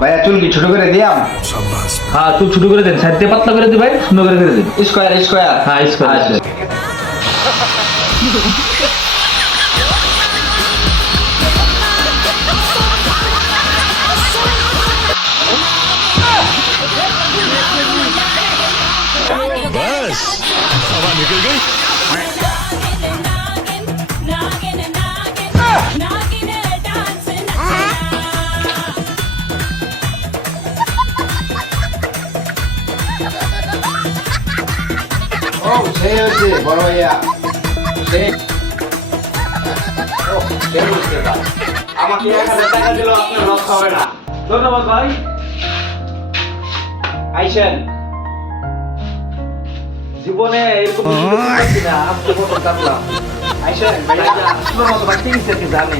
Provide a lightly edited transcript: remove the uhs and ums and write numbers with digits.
ভাইয়া চুল কি ছোট করে দিয়াম? হ্যাঁ চুল ছোট করে দেন, সাইড দিয়ে পাতলা করে দিন ভাই, সুন্দর করে দিন। Square square. হ্যাঁ স্কোয়ার। बस हवा निकल गई। ও সেই হয়েছে বড় ভাইয়া, সেই ও সেই হয়েছে ভাই। আমাকে 1000 টাকা দিল, আপনার লস হবে না। ধন্যবাদ ভাই। আইসেন। জীবনে এরকম কিছু করতে পারছি না, আজকে প্রথম কাটলাম। আইসেন ভাইয়া। আপনার মতো বাড়তে গেছে জানে।